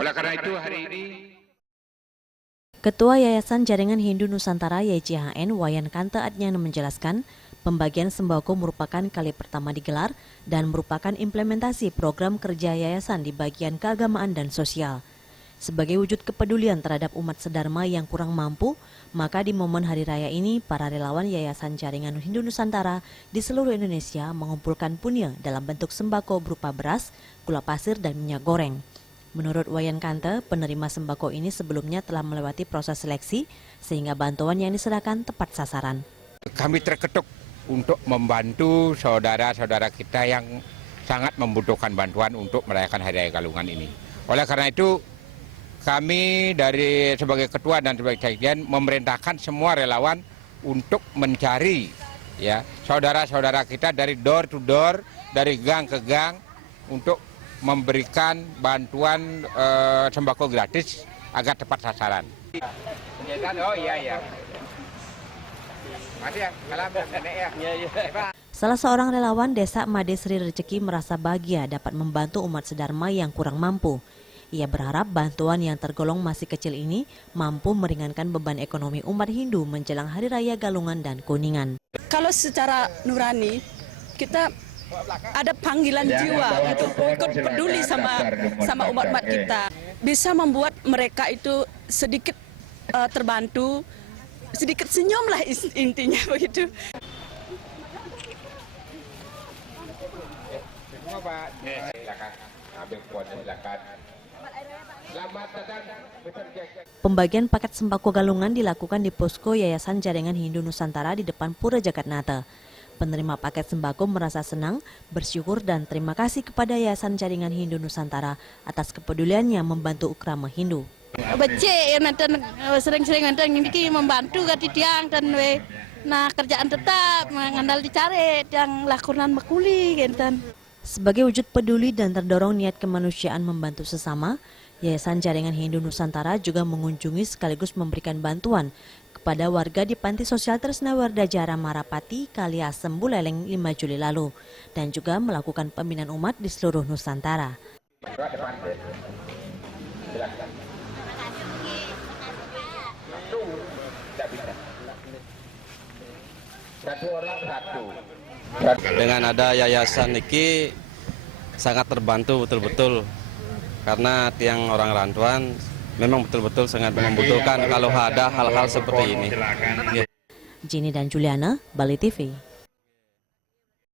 Oleh karena itu hari ini Ketua Yayasan Jaringan Hindu Nusantara YJHN Wayan Kante Adnyana menjelaskan, pembagian sembako merupakan kali pertama digelar dan merupakan implementasi program kerja yayasan di bagian keagamaan dan sosial. Sebagai wujud kepedulian terhadap umat sedharma yang kurang mampu, maka di momen Hari Raya ini, para relawan Yayasan Jaringan Hindu Nusantara di seluruh Indonesia mengumpulkan punya dalam bentuk sembako berupa beras, gula pasir, dan minyak goreng. Menurut Wayan Kante, penerima sembako ini sebelumnya telah melewati proses seleksi sehingga bantuan yang diserahkan tepat sasaran. kami terketuk untuk membantu saudara-saudara kita yang sangat membutuhkan bantuan untuk merayakan Hari Raya Galungan ini. Oleh karena itu, kami dari sebagai ketua dan sebagai sekjen memerintahkan semua relawan untuk mencari ya saudara-saudara kita dari door to door, dari gang ke gang untuk memberikan bantuan sembako gratis agar tepat sasaran. Oh iya. Masih ya, salam nenek ya. Salah seorang relawan Desa Made Sri Rezeki merasa bahagia dapat membantu umat sedharma yang kurang mampu. Ia berharap bantuan yang tergolong masih kecil ini mampu meringankan beban ekonomi umat Hindu menjelang Hari Raya Galungan dan Kuningan. Kalau secara nurani, kita ada panggilan jiwa untuk ikut peduli sama umat-umat kita. Bisa membuat mereka itu sedikit terbantu, sedikit senyum lah intinya begitu. Semua Pak, silakan ambil kuotnya silakan. Selamat datang bekerja. Pembagian paket sembako Galungan dilakukan di posko Yayasan Jaringan Hindu Nusantara di depan Pura Jagatnata. Penerima paket sembako merasa senang, bersyukur dan terima kasih kepada Yayasan Jaringan Hindu Nusantara atas kepeduliannya membantu ukrama Hindu. Becik nanti sering-sering nanti ini membantu gati tiang dan nah kerjaan tetap ngandal dicari yang lakukan makuli gitu. Sebagai wujud peduli dan terdorong niat kemanusiaan membantu sesama, Yayasan Jaringan Hindu Nusantara juga mengunjungi sekaligus memberikan bantuan kepada warga di Panti Sosial Tresna Warda Jara Marapati, Kaliasem, Buleleng 5 Juli lalu dan juga melakukan pembinaan umat di seluruh Nusantara. Dengan ada yayasan ini sangat terbantu betul-betul karena tiang orang rantuan memang betul-betul sangat membutuhkan kalau ada hal-hal seperti ini. Jenny dan Juliana, Bali TV.